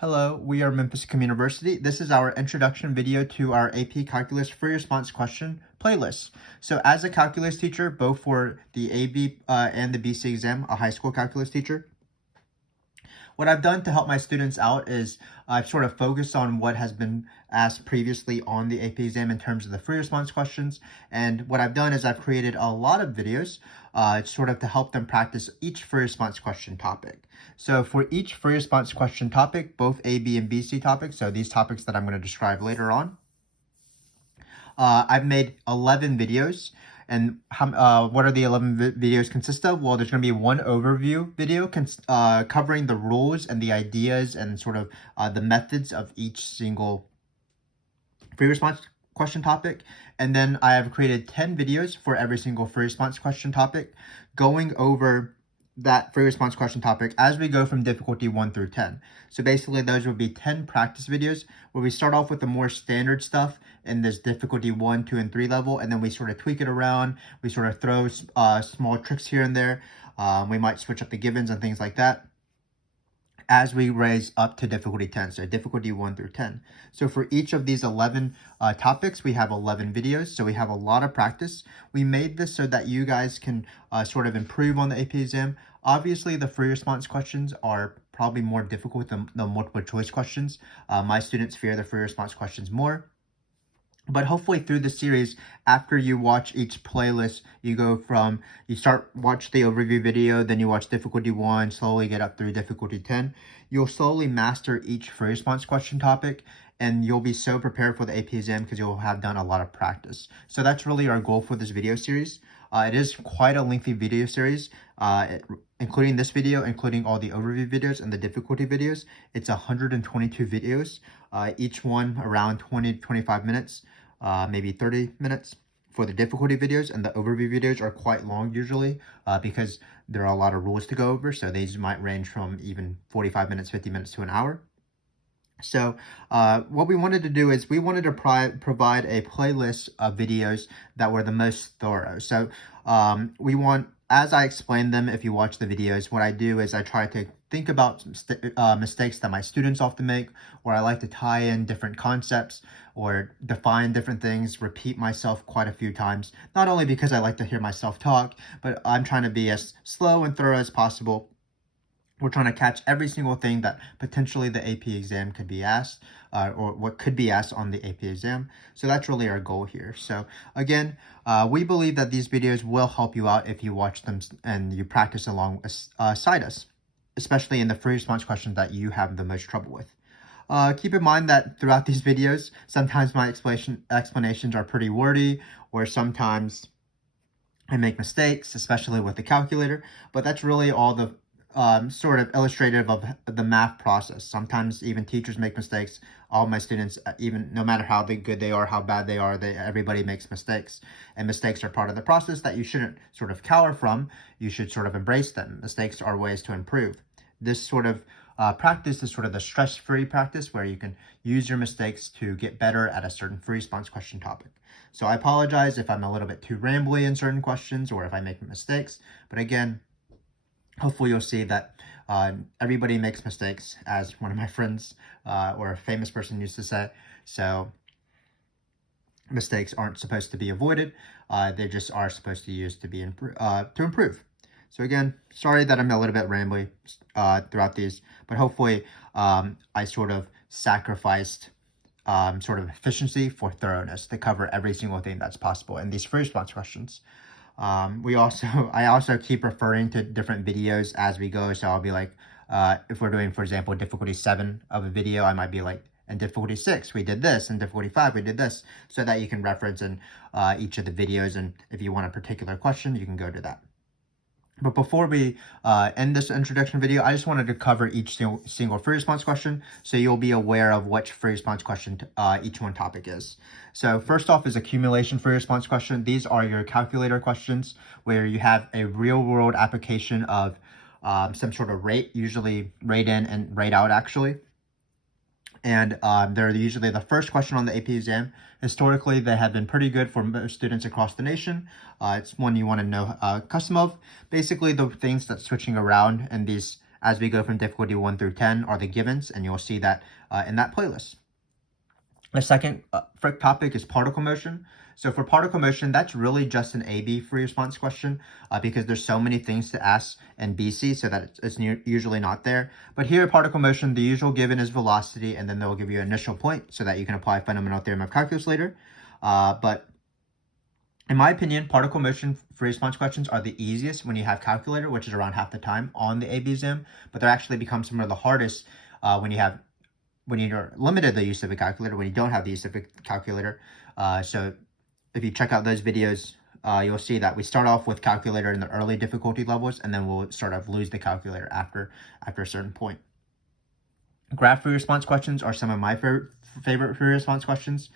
Hello, we are Memphis Communiversity. This is our introduction video to our AP Calculus free response question playlist. So as a calculus teacher, both for the AB and the BC exam, a high school calculus teacher, what I've done to help my students out is I've sort of focused on what has been asked previously on the AP exam in terms of the free response questions. And what I've done is I've created a lot of videos sort of to help them practice each free response question topic. So for each free response question topic, both AB and BC topics, so these topics that I'm going to describe later on, I've made 11 videos. And what are the 11 videos consist of? Well, there's going to be one overview video covering the rules and the ideas and sort of the methods of each single free response question topic. And then I have created 10 videos for every single free response question topic, going over that free response question topic as we go from difficulty 1 through 10. So basically those would be 10 practice videos where we start off with the more standard stuff in this difficulty 1, 2, and 3 level, and then we sort of tweak it around. We sort of throw small tricks here and there. We might switch up the givens and things like that as we raise up to difficulty 10, so difficulty 1 through 10. So for each of these 11 topics, we have 11 videos, so we have a lot of practice. We made this so that you guys can sort of improve on the AP exam. Obviously, the free response questions are probably more difficult than the multiple choice questions. My students fear the free response questions more. But hopefully through the series, after you watch each playlist, you watch the overview video, then you watch difficulty 1, slowly get up through difficulty 10. You'll slowly master each free response question topic, and you'll be so prepared for the AP exam because you'll have done a lot of practice. So that's really our goal for this video series. It is quite a lengthy video series, including this video, including all the overview videos and the difficulty videos. It's 122 videos, each one around 20 to 25 minutes. Maybe 30 minutes for the difficulty videos, and the overview videos are quite long usually because there are a lot of rules to go over, so these might range from even 45 minutes, 50 minutes to an hour. So what we wanted to do is we wanted to provide a playlist of videos that were the most thorough. So as I explain them, if you watch the videos, what I do is I try to think about mistakes that my students often make, or I like to tie in different concepts or define different things, repeat myself quite a few times, not only because I like to hear myself talk, but I'm trying to be as slow and thorough as possible. We're trying to catch every single thing that potentially the AP exam could be asked, or what could be asked on the AP exam. So that's really our goal here. So again, we believe that these videos will help you out if you watch them and you practice alongside us, especially in the free response questions that you have the most trouble with. Keep in mind that throughout these videos, sometimes my explanations are pretty wordy, or sometimes I make mistakes, especially with the calculator, but that's really all the sort of illustrative of the math process. Sometimes even teachers make mistakes. All my students, even no matter how good they are, how bad they are, everybody makes mistakes. And mistakes are part of the process that you shouldn't sort of cower from. You should sort of embrace them. Mistakes are ways to improve. This sort of practice is sort of the stress-free practice where you can use your mistakes to get better at a certain free response question topic. So I apologize if I'm a little bit too rambly in certain questions or if I make mistakes. But again, hopefully you'll see that everybody makes mistakes, as one of my friends or a famous person used to say. So mistakes aren't supposed to be avoided. They just are supposed to use to improve. So again, sorry that I'm a little bit rambly throughout these, but hopefully I sort of sacrificed sort of efficiency for thoroughness to cover every single thing that's possible in these free response questions. I also keep referring to different videos as we go. So I'll be like, if we're doing, for example, difficulty 7 of a video, I might be like, in difficulty 6, we did this. In difficulty 5, we did this. So that you can reference in each of the videos. And if you want a particular question, you can go to that. But before we end this introduction video, I just wanted to cover each single free response question so you'll be aware of which free response question each one topic is. So first off is accumulation free response question. These are your calculator questions where you have a real world application of some sort of rate, usually rate in and rate out actually. And they're usually the first question on the AP exam. Historically, they have been pretty good for most students across the nation. It's one you want to know custom of. Basically, the things that's switching around in these as we go from difficulty 1 through 10 are the givens, and you'll see that in that playlist. The second topic is particle motion. So for particle motion, that's really just an AB free response question because there's so many things to ask in BC, so that it's usually not there. But here, particle motion, the usual given is velocity, and then they'll give you an initial point so that you can apply fundamental theorem of calculus later. But in my opinion, particle motion free response questions are the easiest when you have calculator, which is around half the time on the AB exam, but they actually become some of the hardest when you're limited the use of a calculator, when you don't have the use of a calculator. So if you check out those videos, you'll see that we start off with calculator in the early difficulty levels, and then we'll sort of lose the calculator after a certain point. Graph free response questions are some of my favorite free response questions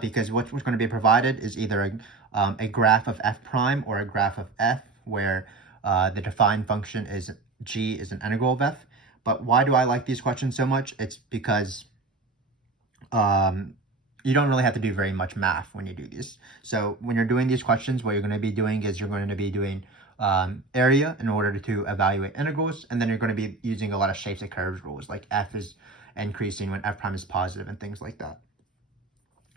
because what's going to be provided is either a graph of f prime or a graph of f, where the defined function is g is an integral of f. But why do I like these questions so much? It's because you don't really have to do very much math when you do these. So when you're doing these questions, what you're going to be doing is you're going to be doing area in order to evaluate integrals, and then you're going to be using a lot of shapes and curves rules, like f is increasing when f prime is positive and things like that.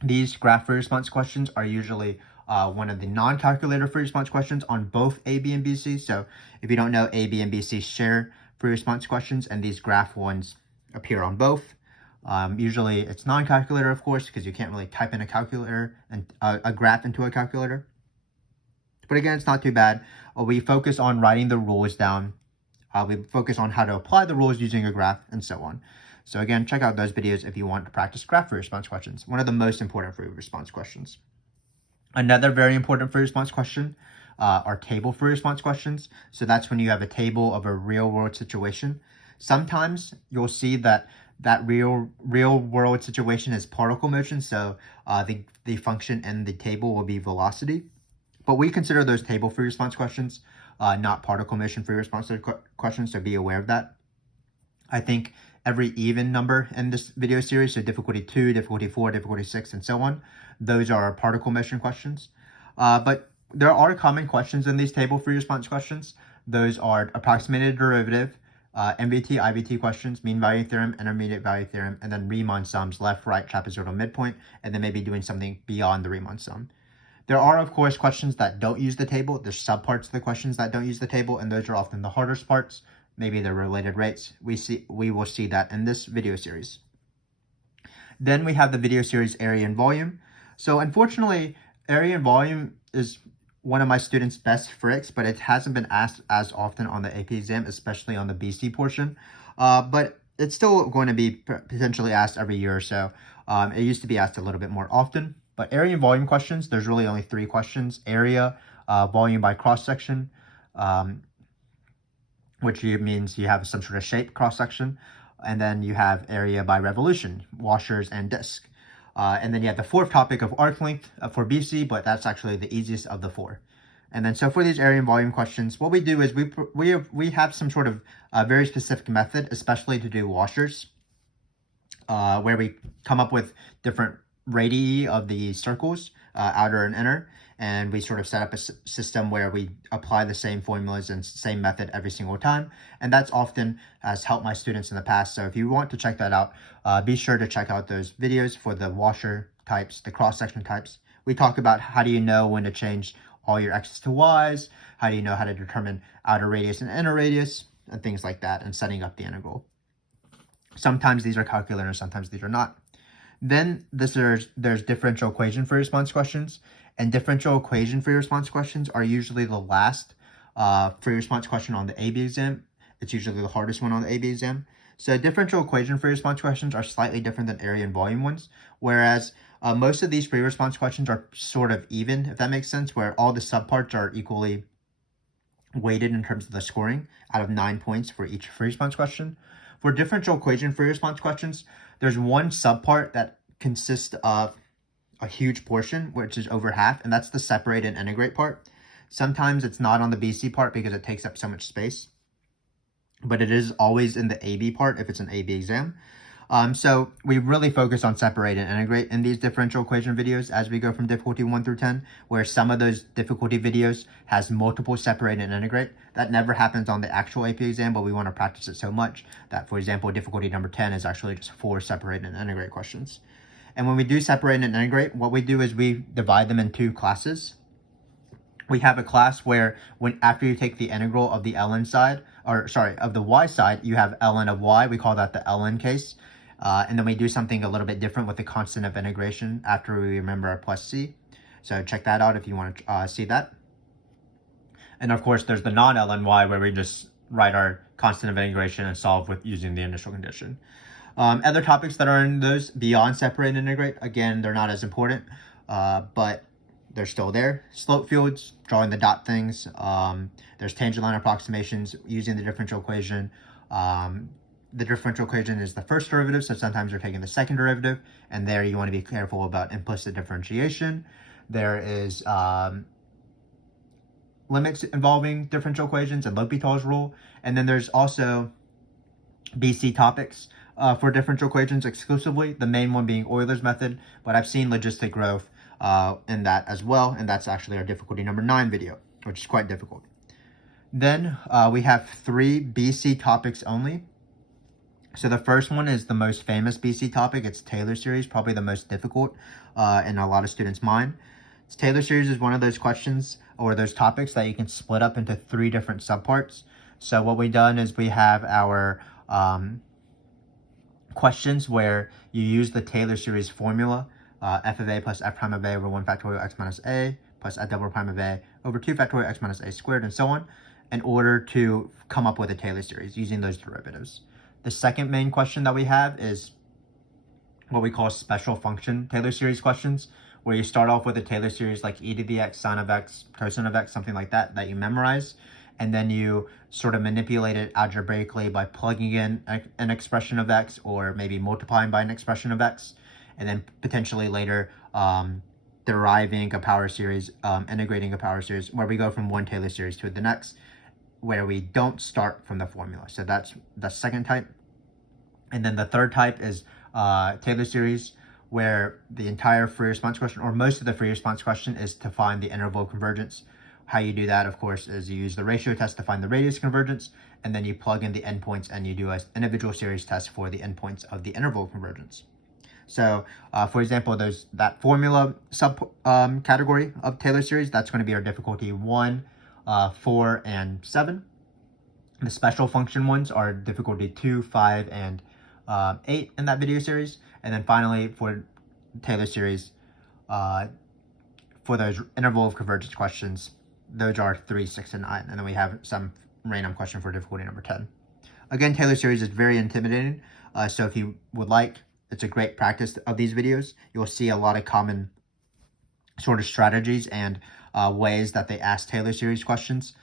These graph free response questions are usually one of the non-calculator free response questions on both AB and BC. So if you don't know, AB and BC share free response questions, and these graph ones appear on both. Usually it's non-calculator, of course, because you can't really type in a calculator and a graph into a calculator. But again, it's not too bad. We focus on writing the rules down. We focus on how to apply the rules using a graph and so on. So again, check out those videos if you want to practice graph free response questions. One of the most important free response questions. Another very important free response question are table free response questions. So that's when you have a table of a real world situation. Sometimes you'll see that real world situation is particle motion. So the function in the table will be velocity. But we consider those table free response questions, not particle motion free response questions. So be aware of that. I think every even number in this video series, so difficulty 2, difficulty 4, difficulty 6, and so on, those are particle motion questions. But there are common questions in these table free response questions. Those are approximated derivative, MVT, IVT questions, mean value theorem, intermediate value theorem, and then Riemann sums, left, right, trapezoidal midpoint, and then maybe doing something beyond the Riemann sum. There are, of course, questions that don't use the table. There's subparts of the questions that don't use the table, and those are often the hardest parts. Maybe they're related rates. We will see that in this video series. Then we have the video series area and volume. So unfortunately, area and volume is one of my students' best fricks, but it hasn't been asked as often on the AP exam, especially on the BC portion. But it's still going to be potentially asked every year or so. It used to be asked a little bit more often. But area and volume questions, there's really only 3 questions. Area, volume by cross-section, which means you have some sort of shape cross-section. And then you have area by revolution, washers and disk. And then you have the 4th topic of arc length for BC, but that's actually the easiest of the 4. And then so for these area and volume questions, what we do is we have some sort of very specific method, especially to do washers, where we come up with different radii of the circles, outer and inner, and we sort of set up a system where we apply the same formulas and same method every single time. And that's often has helped my students in the past. So if you want to check that out, be sure to check out those videos for the washer types, the cross-section types. We talk about how do you know when to change all your x's to y's, how do you know how to determine outer radius and inner radius, and things like that, and setting up the integral. Sometimes these are calculator, sometimes these are not. Then there's differential equation free response questions, and differential equation free response questions are usually the last free response question on the AB exam. It's usually the hardest one on the AB exam. So differential equation free response questions are slightly different than area and volume ones, whereas most of these free response questions are sort of even, if that makes sense, where all the subparts are equally weighted in terms of the scoring out of 9 points for each free response question. For differential equation free response questions, there's one subpart that consists of a huge portion, which is over half, and that's the separate and integrate part. Sometimes it's not on the BC part because it takes up so much space, but it is always in the AB part if it's an AB exam. So we really focus on separate and integrate in these differential equation videos as we go from difficulty 1 through 10, where some of those difficulty videos has multiple separate and integrate. That never happens on the actual AP exam, but we want to practice it so much that, for example, difficulty number 10 is actually just 4 separate and integrate questions. And when we do separate and integrate, what we do is we divide them in 2 classes. We have a class where after you take the integral of the ln side, of the y side, you have ln of y. We call that the ln case. And then we do something a little bit different with the constant of integration after we remember our plus c. So check that out if you want to see that. And of course, there's the non-ln y where we just write our constant of integration and solve with using the initial condition. Other topics that are in those beyond separate and integrate, again, they're not as important, but they're still there. Slope fields, drawing the dot things. There's tangent line approximations using the differential equation. The differential equation is the first derivative, so sometimes you're taking the second derivative, and there you want to be careful about implicit differentiation. There is limits involving differential equations and L'Hopital's rule, and then there's also BC topics for differential equations exclusively, the main one being Euler's method, but I've seen logistic growth in that as well, and that's actually our difficulty number 9 video, which is quite difficult. Then we have 3 BC topics only. So the first one is the most famous BC topic. It's Taylor series, probably the most difficult in a lot of students' mind. Taylor series is one of those questions or those topics that you can split up into 3 different subparts. So what we've done is we have our questions where you use the Taylor series formula, f of a plus f prime of a over 1 factorial x minus a plus f double prime of a over 2 factorial x minus a squared, and so on, in order to come up with a Taylor series using those derivatives. The second main question that we have is what we call special function Taylor series questions, where you start off with a Taylor series like e to the x, sine of x, cosine of x, something like that you memorize, and then you sort of manipulate it algebraically by plugging in an expression of x or maybe multiplying by an expression of x, and then potentially later deriving a power series, integrating a power series, where we go from one Taylor series to the next, where we don't start from the formula. So that's the second type. And then the third type is Taylor series, where the entire free response question, or most of the free response question, is to find the interval of convergence. How you do that, of course, is you use the ratio test to find the radius convergence, and then you plug in the endpoints and you do an individual series test for the endpoints of the interval of convergence. So, for example, there's that formula category of Taylor series. That's going to be our difficulty 1, 4, and 7. The special function ones are difficulty 2, 5, and 8 in that video series. And then finally, for Taylor series, for those interval of convergence questions, those are 3, 6, and 9. And then we have some random question for difficulty number 10. Again, Taylor series is very intimidating. So if you would like, it's a great practice of these videos. You'll see a lot of common sort of strategies and ways that they ask Taylor series questions.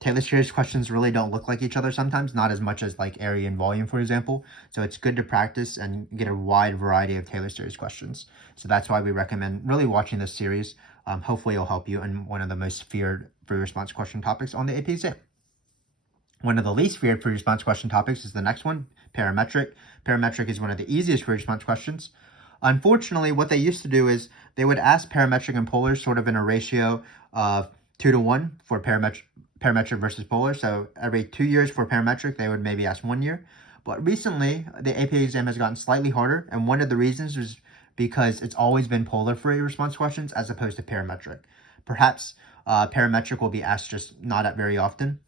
Taylor series questions really don't look like each other sometimes, not as much as like area and volume, for example. So it's good to practice and get a wide variety of Taylor series questions. So that's why we recommend really watching this series. Hopefully it'll help you in one of the most feared free response question topics on the AP exam. One of the least feared free response question topics is the next one, parametric. Parametric is one of the easiest free response questions. Unfortunately, what they used to do is they would ask parametric and polar sort of in a ratio of 2 to 1 for parametric versus polar. So every 2 years for parametric, they would maybe ask 1 year. But recently, the AP exam has gotten slightly harder, and one of the reasons is because it's always been polar free response questions as opposed to parametric. Perhaps parametric will be asked just not very often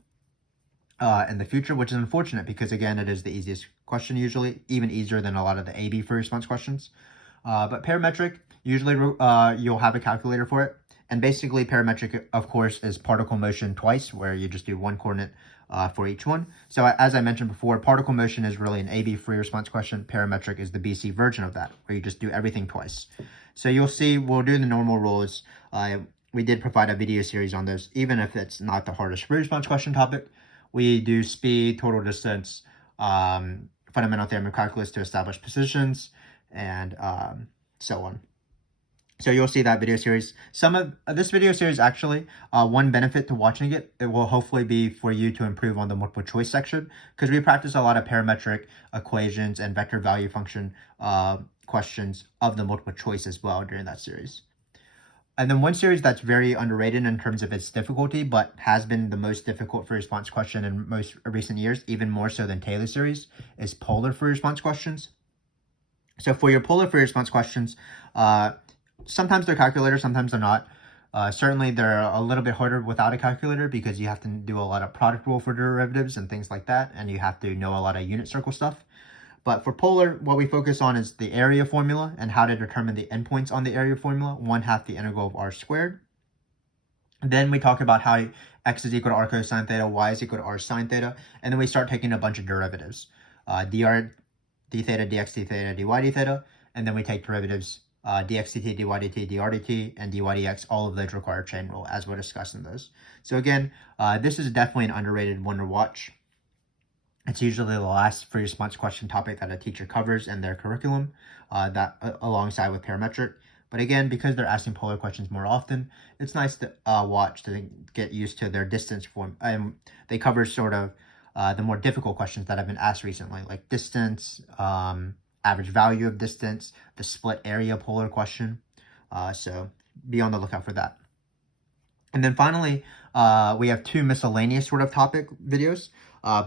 in the future, which is unfortunate because, again, it is the easiest question usually, even easier than a lot of the AB free response questions. But parametric, usually you'll have a calculator for it. And basically, parametric, of course, is particle motion twice, where you just do one coordinate for each one. So as I mentioned before, particle motion is really an AB free response question. Parametric is the BC version of that, where you just do everything twice. So you'll see we'll do the normal rules. We did provide a video series on those, even if it's not the hardest free response question topic. We do speed, total distance, fundamental theorem of calculus to establish positions, and so on. So you'll see that video series. Some of this video series actually, one benefit to watching it will hopefully be for you to improve on the multiple choice section, because we practice a lot of parametric equations and vector value function questions of the multiple choice as well during that series. And then one series that's very underrated in terms of its difficulty, but has been the most difficult free response question in most recent years, even more so than Taylor series, is polar free response questions. So for your polar free response questions, sometimes they're calculator, sometimes they're not. Certainly they're a little bit harder without a calculator because you have to do a lot of product rule for derivatives and things like that, and you have to know a lot of unit circle stuff. But for polar, what we focus on is the area formula and how to determine the endpoints on the area formula, 1/2 the integral of r squared. Then we talk about how x is equal to r cosine theta, y is equal to r sine theta, and then we start taking a bunch of derivatives, dr d theta, dx d theta, dy d theta, and then we take derivatives dx dt, dy dt, dr dt, and dy dx. All of those require chain rule, as we're discussing those. So again, this is definitely an underrated one to watch. It's usually the last free response question topic that a teacher covers in their curriculum, alongside with parametric. But again, because they're asking polar questions more often, it's nice to watch to get used to their distance form. They cover sort of the more difficult questions that have been asked recently, like distance, average value of distance, the split area polar question. So be on the lookout for that. And then finally, we have 2 miscellaneous sort of topic videos.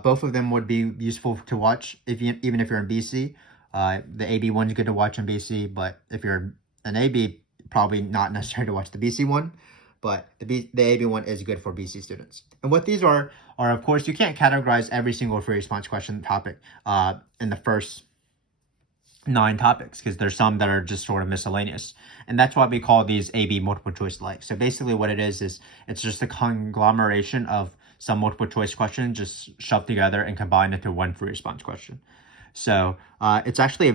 Both of them would be useful to watch even if you're in BC. The AB one's good to watch in BC, but if you're an AB, probably not necessary to watch the BC one. But the AB one is good for BC students. And what these are of course, you can't categorize every single free response question topic in the first 9 topics, because there's some that are just sort of miscellaneous, and that's why we call these AB multiple choice like. So basically what it is it's just a conglomeration of some multiple choice questions just shoved together and combined into one free response question. So it's actually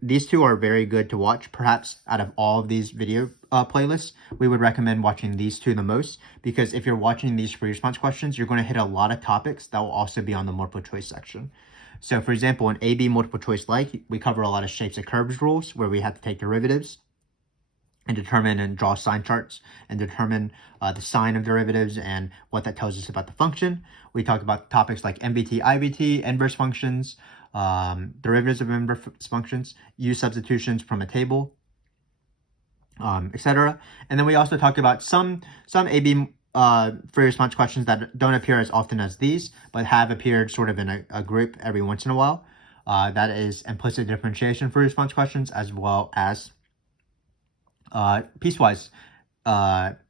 these 2 are very good to watch. Perhaps out of all of these video playlists, we would recommend watching these 2 the most, because if you're watching these free response questions, you're going to hit a lot of topics that will also be on the multiple choice section. So for example, in AB multiple choice like, we cover a lot of shapes of curves rules where we have to take derivatives and determine and draw sign charts and determine the sign of derivatives and what that tells us about the function. We talk about topics like MBT, IBT, inverse functions, derivatives of inverse functions, use substitutions from a table, etc. And then we also talk about some AB free response questions that don't appear as often as these, but have appeared sort of in a group every once in a while. That is implicit differentiation free response questions, as well as piecewise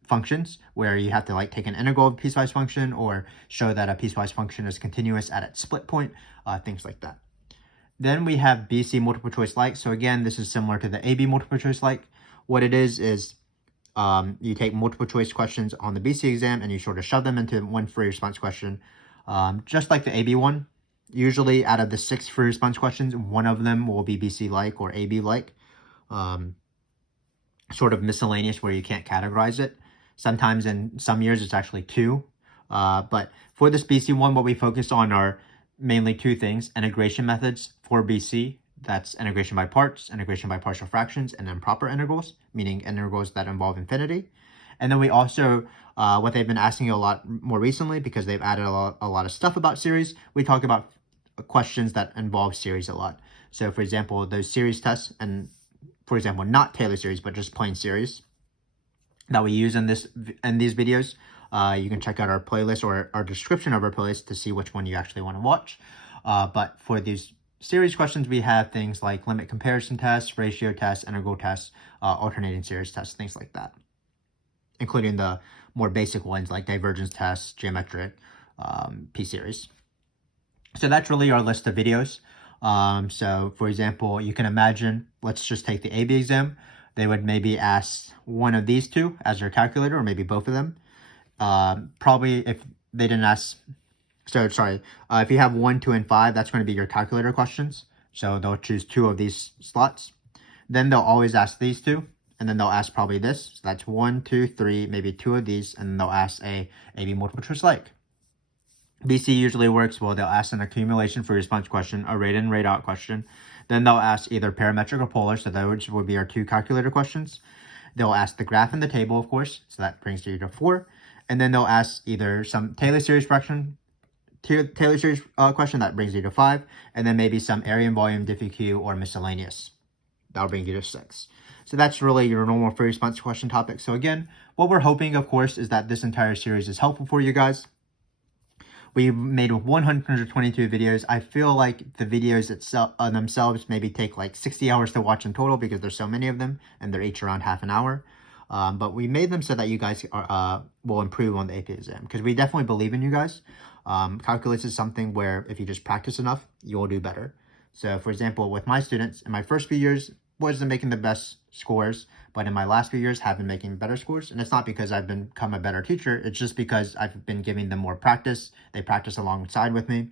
functions, where you have to like take an integral of a piecewise function or show that a piecewise function is continuous at its split point, things like that. Then we have BC multiple choice like. So again, this is similar to the AB multiple choice like. What it is you take multiple choice questions on the BC exam and you sort of shove them into one free response question, just like the AB one. Usually out of the 6 free response questions, one of them will be BC like or AB like, sort of miscellaneous where you can't categorize it. Sometimes in some years it's actually 2. But for this BC one, what we focus on are mainly 2 things: integration methods for BC. That's integration by parts, integration by partial fractions, and improper integrals, meaning integrals that involve infinity. And then we also, what they've been asking a lot more recently, because they've added a lot of stuff about series, we talk about questions that involve series a lot. So for example, those series tests, and for example, not Taylor series, but just plain series that we use in these videos. You can check out our playlist or our description of our playlist to see which one you actually want to watch. But for these series questions, we have things like limit comparison tests, ratio tests, integral tests, alternating series tests, things like that, including the more basic ones like divergence tests, geometric, p-series. So that's really our list of videos. So for example, you can imagine, let's just take the AB exam. They would maybe ask one of these 2 as their calculator, or maybe both of them. Probably if they didn't ask, if you have 1, 2, and 5, that's going to be your calculator questions. So they'll choose 2 of these slots. Then they'll always ask these 2, and then they'll ask probably this. So that's 1, 2, 3, maybe 2 of these, and then they'll ask a AB multiple choice like. BC usually works well. They'll ask an accumulation for response question, a rate in, rate out question. Then they'll ask either parametric or polar, so those would be our 2 calculator questions. They'll ask the graph and the table, of course, so that brings you to 4. And then they'll ask either some Taylor series question that brings you to 5, and then maybe some area and volume, diffie or miscellaneous. That'll bring you to 6. So that's really your normal free response question topic. So again, what we're hoping, of course, is that this entire series is helpful for you guys. We made 122 videos. I feel like the videos itself themselves maybe take like 60 hours to watch in total because there's so many of them, and they're each around half an hour. But we made them so that you guys will improve on the AP exam, because we definitely believe in you guys. Calculus is something where if you just practice enough, you will do better. So for example, with my students, in my first few years, wasn't making the best scores, but in my last few years have been making better scores. And it's not because I've become a better teacher, it's just because I've been giving them more practice. They practice alongside with me,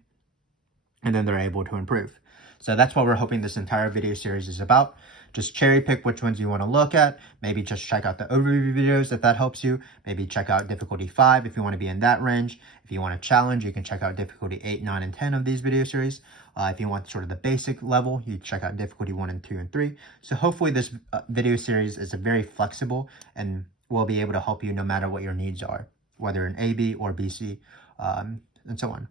and then they're able to improve. So that's what we're hoping this entire video series is about. Just cherry pick which ones you want to look at. Maybe just check out the overview videos if that helps you. Maybe check out difficulty 5 if you want to be in that range. If you want a challenge, you can check out difficulty 8, 9, and 10 of these video series. If you want sort of the basic level, you check out difficulty 1 and 2 and 3. So hopefully this video series is very flexible and will be able to help you no matter what your needs are, whether in AB or BC, and so on.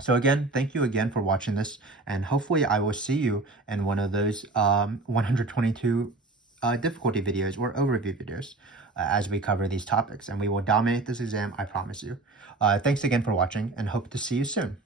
So again, thank you again for watching this, and hopefully I will see you in one of those 122 difficulty videos or overview videos as we cover these topics, and we will dominate this exam, I promise you. Thanks again for watching, and hope to see you soon.